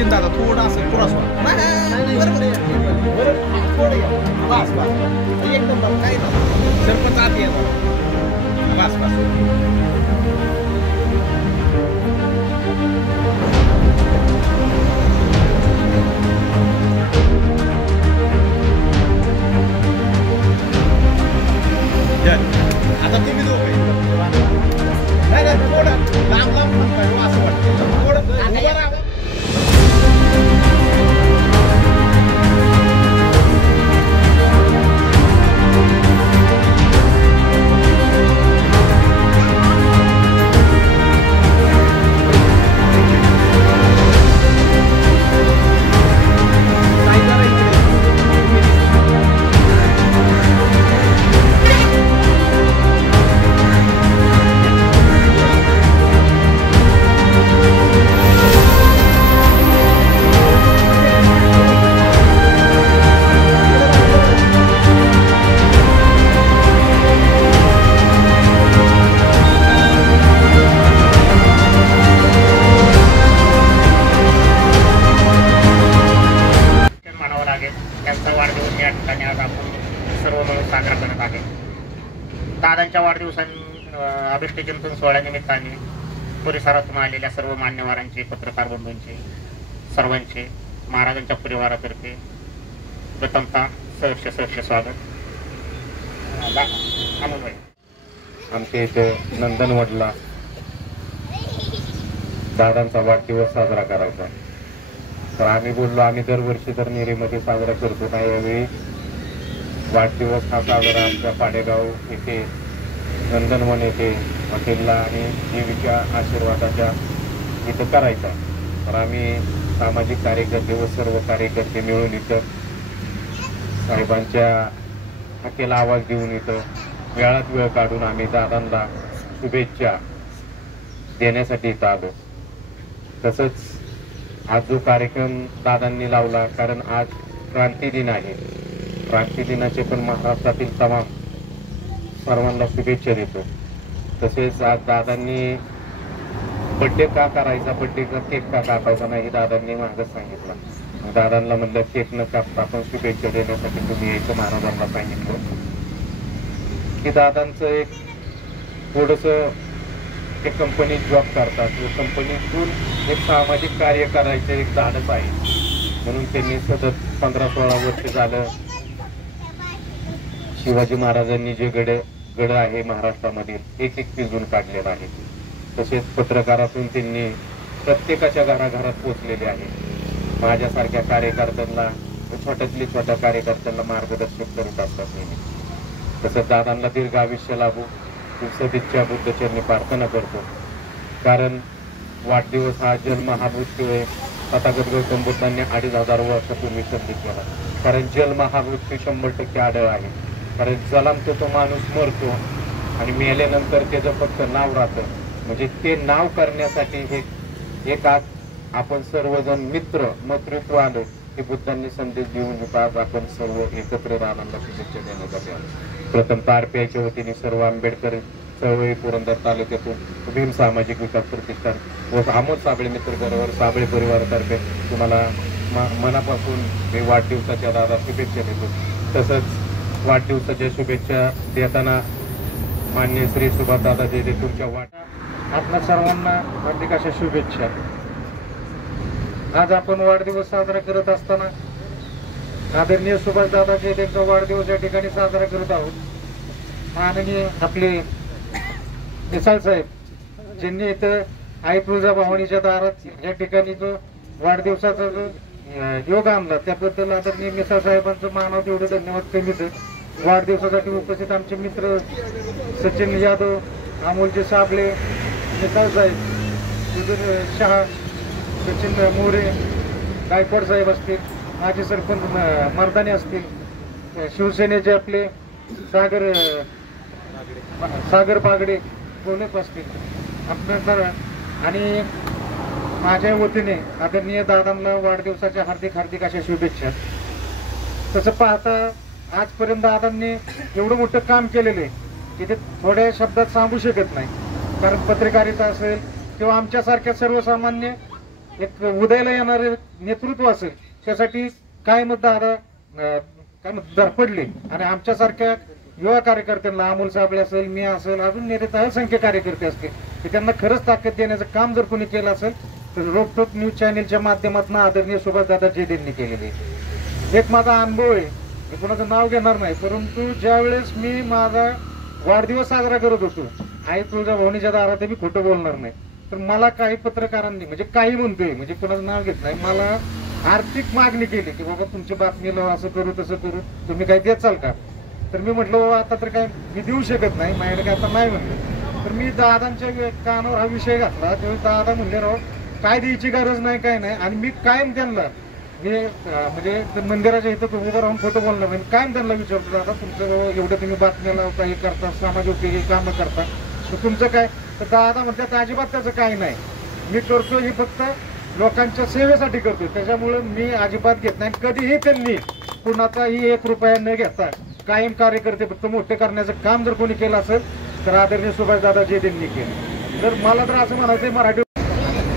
सचिन दादा थोडं असं क्रॉस बस बस एकदम काही सरपंच आत येणार बस बस आता तुम्ही दोघे नाही नाही थोडं लांब लांब म्हणताय असं वाटतं थोडं उभं राहा दादांच्या अभिष्टचिंतन सोहळ्यानिमित्ताने परिसरातून आलेल्या सर्व मान्यवरांचे पत्रकार बंधूंचे सर्वांचे महाराजांच्या परिवारातर्फे प्रथमतः सहर्ष स्वागत. आमच्या इथे नंदनवडला दादांचा वाढदिवस साजरा करायचा तर आम्ही बोललो आम्ही दरवर्षी तर निरीमध्ये साजरा करतो ना यावेळी वाढदिवस हा साजरा आमच्या पाडेगाव येथे नंदनवन येथे हॉटेलला आणि देवीच्या आशीर्वादाच्या इथं करायचा. तर आम्ही सामाजिक कार्यकर्ते व सर्व कार्यकर्ते मिळून इथं साहेबांच्या हाकेला आवाज देऊन इथं वेळात वेळ काढून आम्ही दादांना शुभेच्छा देण्यासाठी इथं आलो. तसंच आज जो कार्यक्रम दादांनी लावला कारण आज क्रांती दिन आहे. क्रांती दिनाचे पण महाराष्ट्रातील तमाम सर्वांना शुभेच्छा देतो. तसेच आज दादांनी बड्डे का करायचा बड्डे का केक का कापायचा नाही दादांनी मागच सांगितलं. दादांना म्हणलं केक न कापता आपण शुभेच्छा देण्यासाठी तुम्ही यायचं महाराजांना सांगितलं की दादांचं एक थोडस एक कंपनीत जॉब करतात व कंपनीतून एक सामाजिक कार्य करायचं एक धाडस आहे म्हणून त्यांनी सतत 15-16 वर्ष झालं शिवाजी महाराजांनी जे गड आहे महाराष्ट्रामध्ये एक पिंजून काढलेला आहे. तसेच पत्रकारातून त्यांनी प्रत्येकाच्या घराघरात पोहोचलेले आहे. माझ्यासारख्या कार्यकर्त्यांना छोट्यातली छोट्या कार्यकर्त्यांना मार्गदर्शन करीत असतात नेहमी. तसंच दादांना दीर्घ आयुष्य लाभो सदिच्छा बुद्धचरणी प्रार्थना करतो. कारण वाढदिवस हा जन्म हा मृत्यू आहे. तथागत गौतम बुद्धांनी 2500 वर्षापूर्वी सांगितलेला. कारण जन्म हा मृत्यू 100% आढळ आहे. कारण जन्मतो तो माणूस मरतो आणि मेल्यानंतर त्याचं फक्त नाव राहतं. म्हणजे ते नाव करण्यासाठी हे एक आज आपण सर्वजण मैत्रित्व आलो की बुद्धांनी संदेश देऊन आज आपण सर्व एकत्र राहण्याला शुभेच्छा देण्यासाठी आलो. प्रथमतः RPIच्या वतीने सर्व आंबेडकर चळवळी पुरंदर तालुक्यातून भीम सामाजिक विकास प्रतिष्ठान व आमोद साबळे मित्र बरोबर साबळे परिवारातर्फे तुम्हाला मनापासून मी वाढदिवसाच्या दादा शुभेच्छा देतो. तसंच वाढदिवसाच्या शुभेच्छा देताना मान्य श्री सुभाष दादा जे तुमच्या आपल्या सर्वांना हार्दिक अशा शुभेच्छा. आज आपण वाढदिवस साजरा करत असताना आदरणीय सुभाष दादा जे त्यांचा वाढदिवस या ठिकाणी साजरा करत आहोत. माननीय आपले मिसाळ साहेब ज्यांनी इथं आई तुळजाभवानीच्या दारात या ठिकाणी जो वाढदिवसाचा जो योग आणला त्याबद्दल आदरणीय मिसाळ साहेबांचं मानव तेवढं धन्यवाद कमीच. वाढदिवसासाठी उपस्थित आमचे मित्र सचिन यादव, अमोलजी साबळे, मिसाळ साहेब, सुधीर शहा, सचिन मोरे, गायकवाड साहेब असतील, माजी सरपंच मर्दाने असतील, शिवसेनेचे आपले सागर बागडे बोलत असतील आपल्या आणि माझ्या वतीने आदरणीय दादांना वाढदिवसाच्या हार्दिक अशा शुभेच्छा. तसं पाहता आजपर्यंत दादांनी एवढं मोठं काम केलेलं आहे की ते थोड्या शब्दात सांगू शकत नाही. कारण पत्रकारिता असेल किंवा आमच्यासारख्या सर्वसामान्य एक उदयाला येणारे नेतृत्व असेल त्यासाठी काय मत दादा काय मत धडपडले आणि आमच्यासारख्या युवा कार्यकर्त्यांना अमोल साबळे असेल, मी असेल, अजून नेते असंख्य कार्यकर्ते असतील की त्यांना खरंच ताकद देण्याचं काम जर कोणी केलं असेल तर रोकटोक न्यूज चॅनेलच्या माध्यमातून आदरणीय सुभाषदादा जेदेंनी केलेले. एक माझा अनुभव आहे, मी कोणाचं नाव घेणार नाही, परंतु ज्यावेळेस मी माझा वाढदिवस साजरा करत होतो आई तुळजाभवानीच्या दारात, मी खोटं बोलणार नाही, तर मला काही पत्रकारांनी म्हणजे काही म्हणतोय म्हणजे कोणाचं नाव घेत नाही, मला आर्थिक मागणी केली की बाबा तुमची बातमी लावा, असं करू तसं करू, तुम्ही काही देचाल का? तर मी म्हटलं आता तर काय मी देऊ शकत नाही, माझ्याकडे काय आता नाही म्हणलं. तर मी दादांच्या कानावर हा विषय घातला, तेव्हा दादा म्हणले राव काय द्यायची गरज नाही काय नाही. आणि मी कायम त्यांना मी म्हणजे मंदिराच्या इथं उभं राहून खोटं बोलणार नाही, कायम त्यांना विचारतो दादा तुमचं एवढं तुम्ही बातम्या लावता, हे करता, समाज उपयोगी कामं करता, तर तुमचं काय? तर दादा म्हणतात अजिबात त्याचं काही नाही, मी करतो ही फक्त लोकांच्या सेवेसाठी करतो, त्याच्यामुळे मी अजिबात घेत नाही. कधीही त्यांनी कुणाचाही 1 रुपया न घेता कायम कार्यकर्ते फक्त मोठे करण्याचं काम जर कोणी केलं असेल तर आदरणीय सुभाषदादा जेदेंनी केलं. तर मला तर असं म्हणायचं मराठी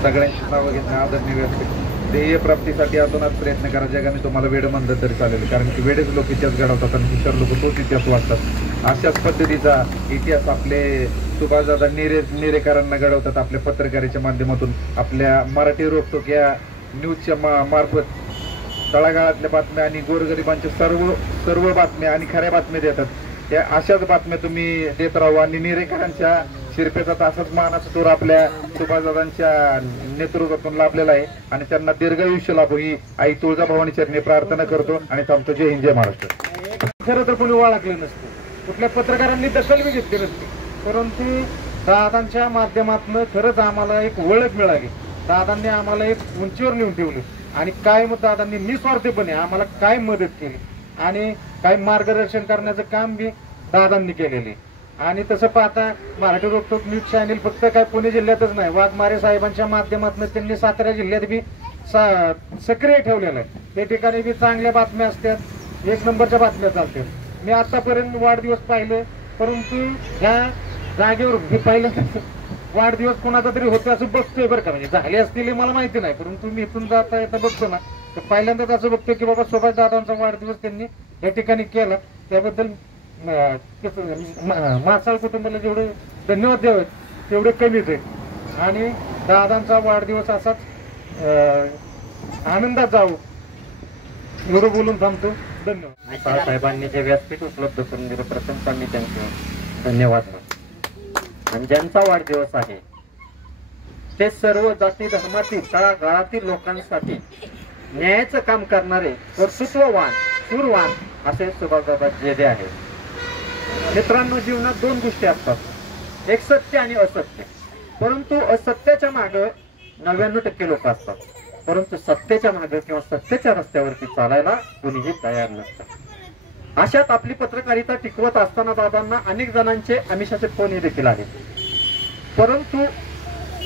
सगळ्यांची नावं घेणं आदरणीय व्यासपीठ ध्येय प्राप्तीसाठी अतोनात प्रयत्न करा. जगाने तुम्हाला वेड म्हणलं तरी चालेल, कारण की वेळेच लोक इतिहास घडवतात आणि हुशार लोक तोच इतिहास वाचतात. अशाच पद्धतीचा इतिहास आपले सुभाषदादा नेरेकरांना घडवतात आपल्या पत्रकारितेच्या माध्यमातून. आपल्या मराठी रोकटोक या न्यूजच्या मार्फत तळागाळातल्या बातम्या आणि गोरगरिबांच्या सर्व बातम्या आणि खऱ्या बातम्या देतात. त्या अशाच बातम्या तुम्ही देत राहू आणि नेरेकरांच्या शिरपेचा तासाच मानाचा तोर आपल्या सुभाषदादांच्या नेतृत्वातून लाभलेला आहे आणि त्यांना दीर्घायुष्य लाभो ही आई तुळजाभवानी चरणी प्रार्थना करतो आणि थांबतो. जय हिंद, जय महाराष्ट्र. खरं तर कोणी ओळखलं नसतं, कुठल्या पत्रकारांनी दखल बी घेतली नसती, परंतु दादांच्या माध्यमातून खरंच आम्हाला एक ओळख मिळाली. दादांनी आम्हाला एक उंचीवर नेऊन ठेवलं आणि काय मग दादांनी निस्वार्थीपणे आम्हाला काय मदत केली आणि काय मार्गदर्शन करण्याचं काम बी दादांनी केलेले. आणि तसं पाहता मराठी रोकटोक न्यूज चॅनेल फक्त काय पुणे जिल्ह्यातच नाही, वाघमारे साहेबांच्या माध्यमातून त्यांनी सातारा जिल्ह्यात बी सक्रिय ठेवलेलं आहे. त्या ठिकाणी बी चांगल्या बातम्या असतात, 1 नंबरच्या बातम्या चालतात. मी आतापर्यंत वाढदिवस पाहिले, परंतु ह्या जागेवर मी पाहिलं वाढदिवस कोणाचा तरी होतो असं बघतोय बरं का, म्हणजे झाले असतील मला माहिती नाही, परंतु मी इथून जाता येता बघतो ना तर पहिल्यांदाच असं बघतोय की बाबा सुभाषदादांचा वाढदिवस त्यांनी या ठिकाणी केला. त्याबद्दल मासाळ कुटुंबाला जेवढे धन्यवाद द्यावेत तेवढे कमीच आहेत. आणि दादांचा वाढदिवस असाच आनंदात जावं एवढं बोलून थांबतो. धन्यवाद. साहेबांनी जे व्यासपीठ उपलब्ध करून दिलं प्रथमतः मी त्यांचे धन्यवाद मानतो. आणि ज्यांचा वाढदिवस आहे ते सर्व जाती धर्मातील तळागाळातील लोकांसाठी न्यायाचं काम करणारे कर्तृत्ववान शूरवान असे सुभाषदादा जेदे आहेत. मित्रांनो, जीवनात 2 गोष्टी असतात, एक सत्य आणि असत्य. परंतु असत्याच्या मागे 99% लोक असतात, परंतु सत्याच्या मागे किंवा सत्याच्या रस्त्यावरती चालायला कोणीही तयार नसतं. अशात आपली पत्रकारिता टिकवत असताना दादांना अनेक जणांचे आमिषाचे फोन देखील आले, परंतु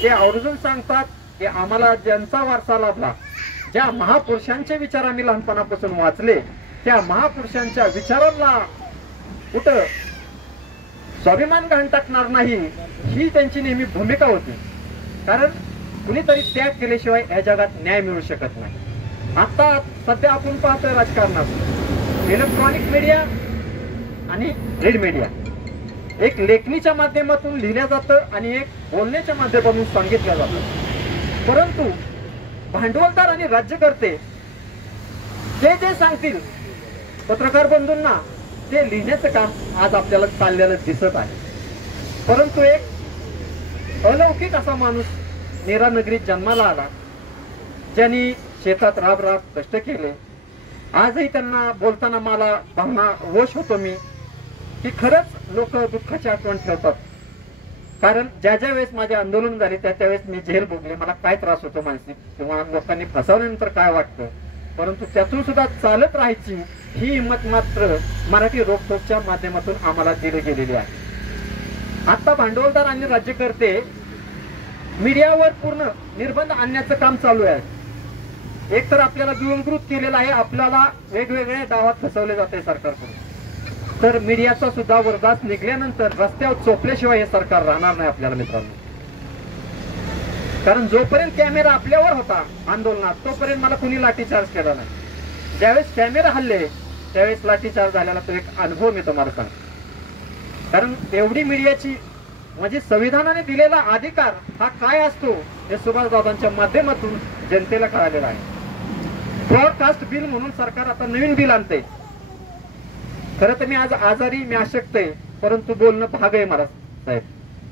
ते आवर्जून सांगतात की आम्हाला ज्यांचा वारसा लाभला, ज्या महापुरुषांचे विचार आम्ही लहानपणापासून वाचले, त्या महापुरुषांच्या विचारांना कुठं स्वाभिमान घाण टाकणार नाही ही त्यांची नेहमी भूमिका होती. कारण कुणीतरी त्याग केल्याशिवाय या जगात न्याय मिळू शकत नाही. आता सध्या आपण पाहतोय राजकारणात इलेक्ट्रॉनिक मीडिया आणि प्रिंट मीडिया, एक लेखणीच्या माध्यमातून लिहिल्या जातं आणि एक बोलण्याच्या माध्यमातून सांगितलं जातं. परंतु भांडवलदार आणि राज्यकर्ते जे सांगतील पत्रकार बंधूंना ते लिहिण्याचं काम आज आपल्याला चाललेलं दिसत आहे. परंतु एक अलौकिक असा माणूस नेरा नगरीत जन्माला आला, ज्यांनी शेतात राब कष्ट केले. आजही त्यांना बोलताना मला भावना वश होतो मी की खरंच लोक दुःखाची आठवण ठेवतात. कारण ज्या वेळेस माझे आंदोलन झाले त्यावेळेस मी जेल भोगले, मला काय त्रास होतो मानसिक किंवा लोकांनी फसवल्यानंतर काय वाटतं, परंतु त्यातून सुद्धा चालत राहायची ही हिंमत मात्र मराठी रोकटोकच्या माध्यमातून आम्हाला दिली गेलेली आहे. आता भांडवलदार आणि राज्यकर्ते मीडियावर पूर्ण निर्बंध आणण्याचं काम चालू आहे. एक तर आपल्याला दुयंकृत केलेलं आहे, आपल्याला वेगवेगळ्या डावात फसवले जाते सरकारकडून. तर मीडियाचा सुद्धा वरदास निघल्यानंतर रस्त्यावर चोपल्याशिवाय हे सरकार राहणार नाही आपल्याला मित्रांनो. कारण जोपर्यंत कॅमेरा आपल्यावर होता आंदोलनात तोपर्यंत मला कुणी लाठीचार्ज केला नाही. ज्यावेळेस कॅमेरा हल्ले त्यावेळेस लाठीचार्ज झालेला तो एक अनुभव मी तुम्हाला सांगतो. कारण एवढी मीडियाची म्हणजे संविधानाने दिलेला अधिकार हा काय असतो हे सुभाषदादांच्या माध्यमातून जनतेला कळालेलं आहे. ब्रॉडकास्ट बिल म्हणून सरकार आता नवीन बिल आणते. खरं तर मी आज आजारी मी अशक्त आहे, परंतु बोलणं भाग आहे मला साहेब.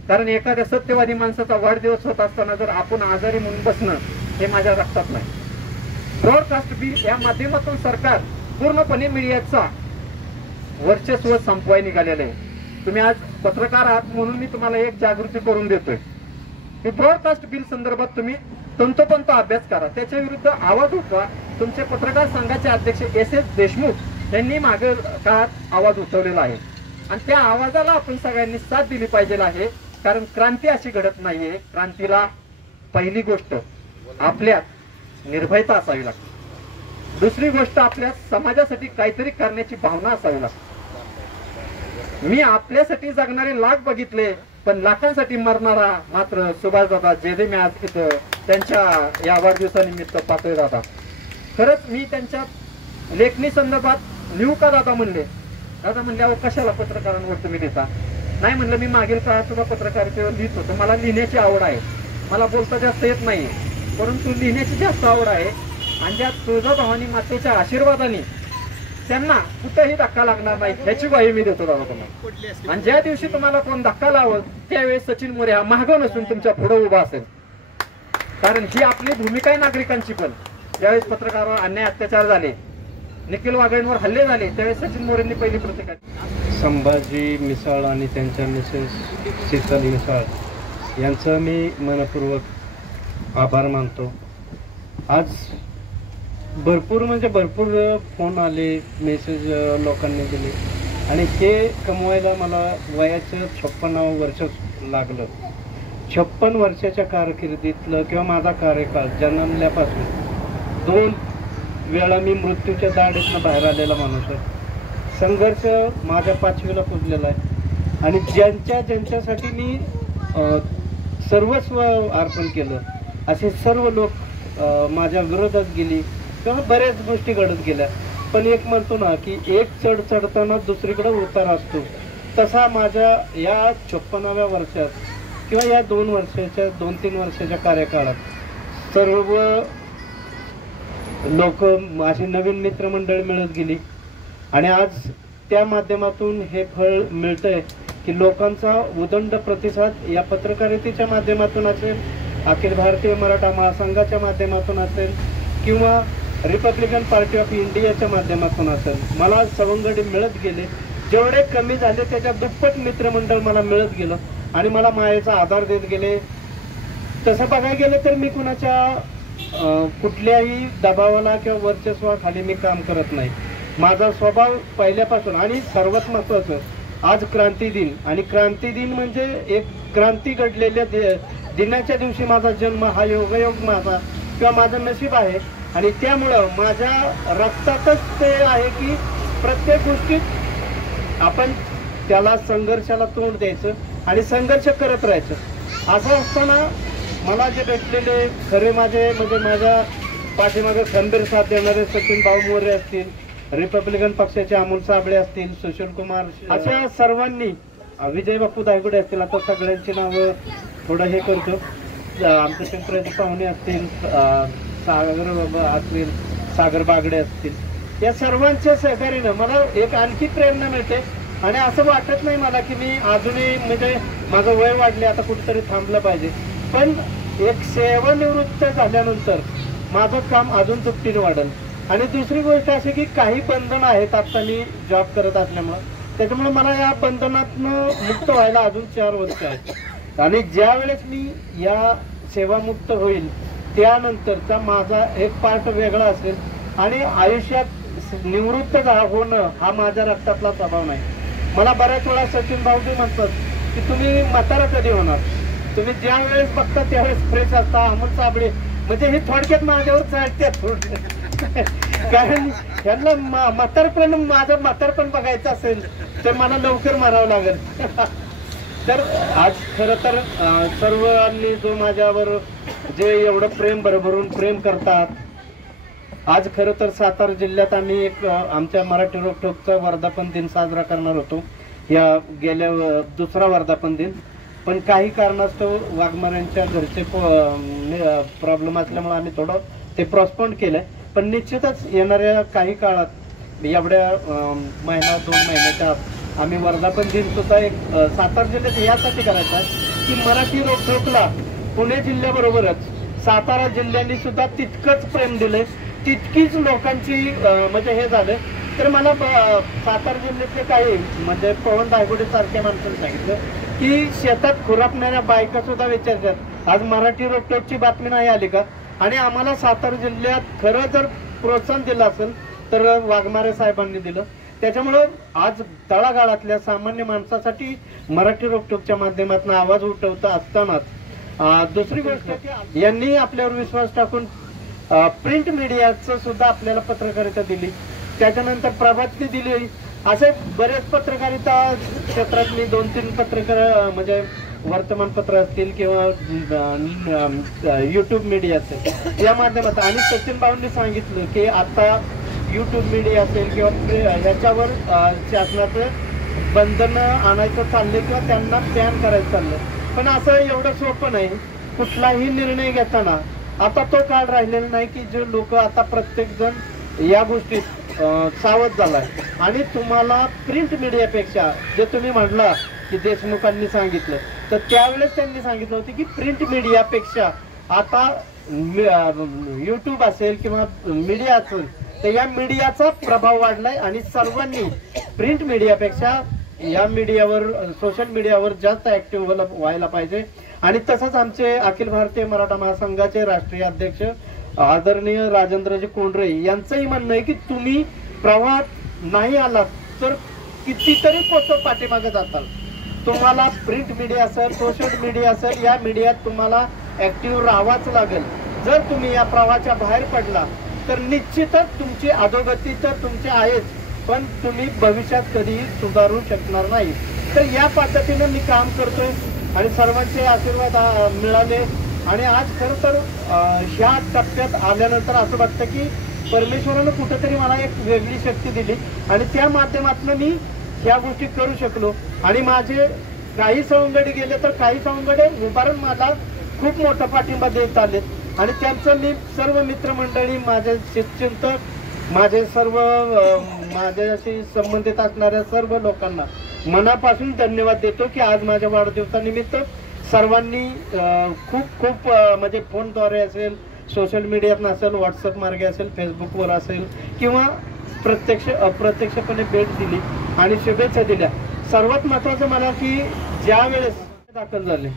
कारण एखाद्या सत्यवादी माणसाचा वाढदिवस होत असताना जर आपण आजारी म्हणून बसणं हे माझ्या रक्तात नाही. ब्रॉडकास्ट बिल या माध्यमातून सरकार पूर्णपणे मीडियाचा वर्चस्व संपवाय निघालेलं आहे. तुम्ही आज पत्रकार आहात म्हणून मी तुम्हाला एक जागृती करून देतोय की ब्रॉडकास्ट बिल संदर्भात तुम्ही तंतोतंत अभ्यास करा, त्याच्या विरुद्ध आवाज उठवा. तुमचे पत्रकार संघाचे अध्यक्ष S.S. देशमुख यांनी मागे काळात आवाज उठवलेला आहे आणि त्या आवाजाला आपण सगळ्यांनी साथ दिली पाहिजे आहे. कारण क्रांती अशी घडत नाहीये. क्रांतीला पहिली गोष्ट आपल्यात निर्भयता असावी लागते. दुसरी गोष्ट आपल्या समाजासाठी काहीतरी करण्याची भावना असावी लागते. मी आपल्यासाठी जगणारे लाख बघितले, पण लाखांसाठी मरणारा मात्र सुभाषदादा जे मी आज इथं त्यांच्या या वाढदिवसानिमित्त पाहतोय. दादा खरंच मी त्यांच्या लेखणी संदर्भात लिहू का दादा म्हणले. दादा म्हणले अहो कशाला पत्रकारांवर तुम्ही लिहिता. नाही म्हणलं मी मागील काळात सुद्धा पत्रकारितेवर लिहित होतो. मला लिहिण्याची आवड आहे. मला बोलता जास्त येत नाही, परंतु लिहिण्याची जास्त आवड आहे. आणि ज्या तुळजाभवानी मातेच्या आशीर्वादाने त्यांना कुठेही धक्का लागणार नाही ह्याची ग्वाही मी देतो दादा तुम्हाला. आणि ज्या दिवशी तुम्हाला कोण धक्का लावल त्यावेळेस सचिन मोरे हा मागं नसून तुमच्या पुढे उभा असेल. कारण ही आपली भूमिका आहे नागरिकांची. पण ज्यावेळेस पत्रकारांवर अन्याय अत्याचार झाले, निखिल वाघेंवर हल्ले झाले, त्यावेळेस सचिन मोरेंनी पहिली प्रतिक्रिया. संभाजी मिसाळ आणि त्यांच्या मिसेस शीतल मिसाळ यांचं मी मनपूर्वक आभार मानतो. आज भरपूर फोन आले, मेसेज लोकांनी दिले आणि हे कमवायला मला वयाचं 56 वर्ष लागलं. 56 वर्षाच्या कारकिर्दीतलं किंवा माझा कार्यकाळ जन्मल्यापासून 2 वेळा मी मृत्यूच्या दाढेतनं बाहेर आलेला माणूस आहे. संघर्ष माझ्या 5वीला पुजलेला आहे आणि ज्यांच्यासाठी मी सर्वस्व अर्पण केलं असे सर्व लोक माझ्या विरोधात गेली किंवा बऱ्याच गोष्टी घडत गेल्या. पण एक म्हणतो ना की एक चढ चढताना दुसरीकडे उतार असतो, तसा माझ्या या 56व्या वर्षात किंवा या 2-3 वर्षाच्या कार्यकाळात सर्व लोक माझी नवीन मित्रमंडळ मिळत गेली आणि आज त्या माध्यमातून हे फळ मिळतंय की लोकांचा उदंड प्रतिसाद या पत्रकारितेच्या माध्यमातून असेल, अखिल भारतीय मराठा महासंघाच्या माध्यमातून असेल किंवा रिपब्लिकन पार्टी ऑफ इंडियाच्या माध्यमातून असेल, मला सवंगडी मिळत गेले. जेवढे कमी झाले त्याच्या दुप्पट मित्रमंडळ मला मिळत गेलं आणि मला मायेचा आधार देत गेले. तसं बघायला गेलं तर मी कुणाच्या कुठल्याही दबावाला किंवा वर्चस्वाखाली मी काम करत नाही. माझा स्वभाव पहिल्यापासून आणि सर्वात महत्त्वाचं आज क्रांती दिन आणि क्रांती दिन म्हणजे एक क्रांती घडलेल्या दिनाच्या दिवशी माझा जन्म हा योगायोग माझा किंवा माझं नशीब आहे आणि त्यामुळं माझ्या रक्तातच ते आहे की प्रत्येक गोष्टीत आपण त्याला संघर्षाला तोंड द्यायचं आणि संघर्ष करत राहायचं. असं असताना मला जे भेटलेले खरे माझे म्हणजे माझ्या पाठीमागे खंबीर साथ देणारे सचिन भाऊ मोरे असतील, रिपब्लिकन पक्षाचे अमोल साबळे असतील, सुशील कुमार, अशा सर्वांनी, विजय बापू दायगुडे असतील, आता सगळ्यांची नावं थोडं हे करतो, आमचे पिंपऱ्याचे पाहुणे असतील, सागर असतील, सागर बागडे असतील, या सर्वांच्या सहकार्यानं मला एक आणखी प्रेरणा मिळते आणि असं वाटत नाही मला की मी अजूनही म्हणजे माझं वय वाढले आता कुठेतरी थांबलं पाहिजे. पण एक सेवानिवृत्त झाल्यानंतर माझं काम अजून दुपटीने वाढेल. आणि दुसरी गोष्ट अशी की काही बंधनं आहेत आता मी जॉब करत असल्यामुळं, त्याच्यामुळे मला या बंधनातनं मुक्त व्हायला अजून 4 वर्ष आहेत आणि ज्या वेळेस मी या सेवामुक्त होईल त्यानंतरचा माझा एक पार्ट वेगळा असेल आणि आयुष्यात निवृत्त होणं हा माझ्या रक्तातला स्वभाव नाही. मला बऱ्याच वेळा सचिन भाऊजी म्हणतात की तुम्ही म्हातारा कधी होणार, तुम्ही ज्या वेळेस बघता त्यावेळेस फ्रेश असता. अमोल साबळे म्हणजे हे थोडक्यात माझ्यावर चालतात कारण यांना म्हातारपण माझं म्हातारपण बघायचं असेल तर मला लवकर मारावं लागेल. तर आज खरं तर सर्वांनी जो माझ्यावर जे एवढं प्रेम भरभरून प्रेम करतात. आज खरं तर सातारा जिल्ह्यात आम्ही एक आमच्या मराठी रोखोकचा वर्धापन दिन साजरा करणार होतो, या गेल्या दुसरा वर्धापन दिन, पण काही कारणास्तव वाघमाऱ्यांच्या घरचे प्रॉब्लेम असल्यामुळे आम्ही थोडं ते पोस्टपोन केलंय. पण निश्चितच येणाऱ्या काही काळात एवढ्या महिना 2 महिन्याच्या आत आम्ही वर्धापन दिन सुद्धा एक सातारा जिल्ह्यात यासाठी करायचा की मराठी रोखोकला पुणे जिल्ह्याबरोबरच सातारा जिल्ह्याने सुद्धा तितकंच प्रेम दिलंय, तितकीच लोकांची म्हणजे हे झालं. तर मला सातारा जिल्ह्यातले काही म्हणजे पवन दायगुडे सारख्या माणसांनी सांगितलं की शेतात खुरापणाऱ्या बायका सुद्धा विचारतात आज मराठी रोखोकची बातमी नाही आली का. आणि आम्हाला सातारा जिल्ह्यात खरं जर प्रोत्साहन दिलं असेल तर वाघमारे साहेबांनी दिलं. त्याच्यामुळं आज तळागाळातल्या सामान्य माणसासाठी मराठी रोखोकच्या माध्यमातून आवाज उठवता असतानाच दुसरी गोष्ट यांनी आपल्यावर विश्वास टाकून प्रिंट मीडियाचं सुद्धा आपल्याला पत्रकारिता दिली, त्याच्यानंतर प्रभातनी दिली. असे बरेच पत्रकारिता क्षेत्रात मी 2-3 पत्रकार म्हणजे वर्तमानपत्र असतील किंवा युट्यूब मीडिया असेल या माध्यमात. आणि सचिन भाऊंनी सांगितलं की आता युट्यूब मीडिया असेल किंवा ह्याच्यावर शासनाचं बंधन आणायचं चाललंय किंवा त्यांना बॅन करायचं चाललंय. पण असं एवढं सोपं नाही. कुठलाही निर्णय घेताना आता तो काळ राहिलेला नाही की जे लोक आता प्रत्येक जण या गोष्टीत सावध झालाय. आणि तुम्हाला प्रिंट मीडियापेक्षा जे तुम्ही म्हटला की देशमुखांनी सांगितलं तर त्यावेळेस त्यांनी सांगितलं होतं की प्रिंट मीडियापेक्षा आता युट्यूब असेल किंवा मीडिया असेल तर या मीडियाचा प्रभाव वाढलाय आणि सर्वांनी प्रिंट मीडियापेक्षा या मीडियावर सोशल मीडियावर जास्त ऍक्टिव्ह व्हायला पाहिजे. आणि तसंच आमचे अखिल भारतीय मराठा महासंघाचे राष्ट्रीय अध्यक्ष आदरणीय राजेंद्रजी कोंडरे यांचंही म्हणणं आहे की तुम्ही प्रवाहात नाही आलात तर कितीतरी पोस्ट पाठीमागे जाताल. तुम्हाला प्रिंट मीडिया असेल सोशल मीडिया असेल या मीडियात तुम्हाला ऍक्टिव्ह राहावाच लागेल. जर तुम्ही या प्रवाहाच्या बाहेर पडला तर निश्चितच तुमची अधोगती तर तुमची आहेच, पण तुम्ही भविष्यात कधीही सुधारू शकणार नाही. तर या पद्धतीनं मी काम करतोय आणि सर्वांचे आशीर्वाद मिळाले. आणि आज खरं तर ह्या टप्प्यात आल्यानंतर असं वाटतं की परमेश्वरानं कुठेतरी मला एक वेगळी शक्ती दिली आणि त्या माध्यमातून मी ह्या गोष्टी करू शकलो. आणि माझे काही सवंगडी गेले तर काही सवंगडे उभारून मला खूप मोठा पाठिंबा देत आले. आणि त्यांचं मी सर्व मित्रमंडळी माझे चिंतक माझे सर्व माझ्याशी संबंधित असणाऱ्या सर्व लोकांना मनापासून धन्यवाद देतो की आज माझ्या वाढदिवसानिमित्त सर्वांनी खूप खूप म्हणजे फोनद्वारे असेल सोशल मीडियात असेल व्हॉट्सअप मार्गे असेल फेसबुकवर असेल किंवा प्रत्यक्ष अप्रत्यक्षपणे भेट दिली आणि शुभेच्छा दिल्या. सर्वात महत्वाचं मला की ज्या वेळेस दाखल झाले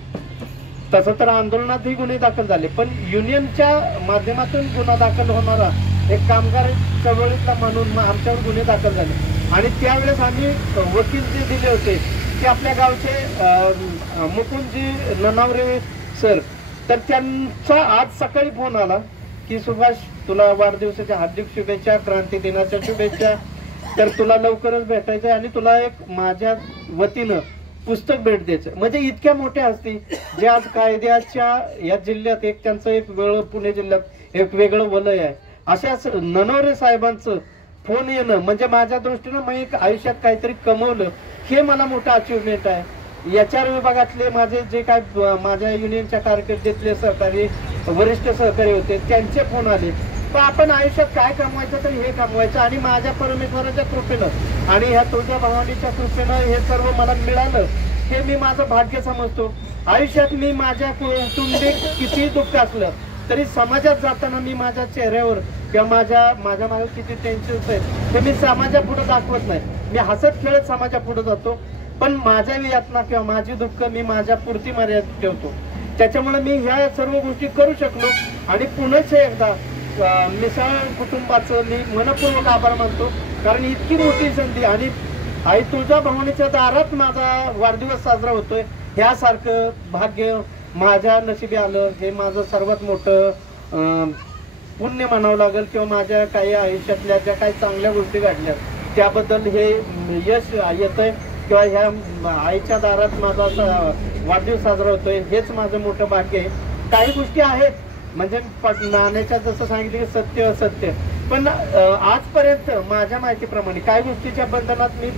तसं तर आंदोलनातही गुन्हे दाखल झाले, पण युनियनच्या माध्यमातून गुन्हा दाखल होणारा एक कामगार चळवळीतला म्हणून आमच्यावर गुन्हे दाखल झाले. आणि त्यावेळेस आम्ही वकील जे दिले होते ते आपल्या गावचे मुकुंदजी ननावरे सर, तर त्यांचा आज सकाळी फोन आला की सुभाष तुला वाढदिवसाच्या हार्दिक शुभेच्छा, क्रांती दिनाच्या शुभेच्छा, तर तुला लवकरच भेटायचं आणि तुला एक माझ्या वतीनं पुस्तक भेट द्यायचं. म्हणजे इतक्या मोठ्या हस्ती जे आज कायद्याच्या या जिल्ह्यात एक त्यांचं एक वेगळं पुणे जिल्ह्यात एक वेगळं वलय आहे. अशा ननवरे साहेबांचं फोन येणं म्हणजे माझ्या दृष्टीनं मी एक आयुष्यात काहीतरी कमवलं हे मला मोठं अचिव्हमेंट आहे. याच्या विभागातले माझे जे काय माझ्या युनियनच्या कारकिर्दीतले सहकारी वरिष्ठ सहकारी होते त्यांचे फोन आले तर आपण आयुष्यात काय कमवायचं तर हे कमवायचं. आणि माझ्या परमेश्वराच्या कृपेनं आणि ह्या तुळजा भवानीच्या कृपेनं हे सर्व मला मिळालं हे मी माझं भाग्य समजतो. आयुष्यात मी माझ्या कुटुंबिक किती दुःख असलं तरी समाजात जाताना मी माझ्या चेहऱ्यावर किंवा माझ्या मागे किती टेन्शन आहे ते मी समाजापुढे दाखवत नाही. मी हसत खेळत समाजापुढे जातो, पण माझ्या यातना किंवा माझी दुःख मी माझ्या पुरती मर्यादित ठेवतो. त्याच्यामुळे मी ह्या सर्व गोष्टी करू शकलो. आणि पुन्हा एकदा मिसळ कुटुंबाचं मी मनपूर्वक आभार मानतो, कारण इतकी मोठी संधी आणि आई तुळजा भवानीच्या दारात माझा वाढदिवस साजरा होतोय ह्यासारखं भाग्य माझ्या नशिबी आलं हे माझं सर्वात मोठं पुण्य मानावं लागेल. किंवा माझ्या काही आयुष्यातल्या ज्या काही चांगल्या गोष्टी घडल्या त्याबद्दल हे यश येतंय किंवा ह्या आईच्या दारात माझा वाढदिवस साजरा होतोय हेच माझं मोठं भाग्य आहे. काही गोष्टी आहेत म्हणजे नाण्याच्या जसं सांगितलं की सत्य असत्य, पण आजपर्यंत माझ्या माहितीप्रमाणे काही गोष्टीच्या बंधनात मी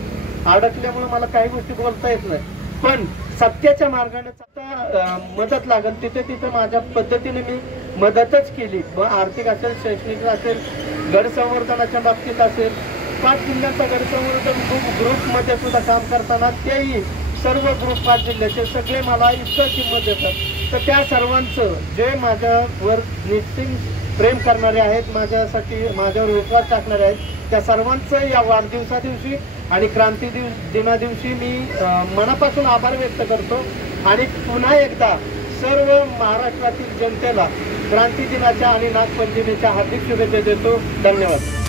अडकल्यामुळे मला काही गोष्टी बोलता येत नाही, पण सत्याच्या मार्गाने मदत लागेल तिथे तिथे माझ्या पद्धतीने मी मदतच केली. आर्थिक असेल, शैक्षणिक असेल, गड संवर्धनाच्या बाबतीत असेल, 5 जिल्ह्यांचा गड संवर्धन ग्रुपमध्ये सुद्धा काम करताना तेही सर्व ग्रुप 5 जिल्ह्याचे सगळे मला इतकं किंमत देतात. तर त्या सर्वांचं जे माझ्यावर निश्चित प्रेम करणारे आहेत, माझ्यासाठी माझ्यावर विश्वास टाकणारे आहेत, त्या सर्वांचं या वाढदिवसादिवशी आणि क्रांती दिना दिवशी मी मनापासून आभार व्यक्त करतो आणि पुन्हा एकदा सर्व महाराष्ट्रातील जनतेला क्रांती दिनाच्या आणि नागपंचमीच्या हार्दिक शुभेच्छा देतो. धन्यवाद.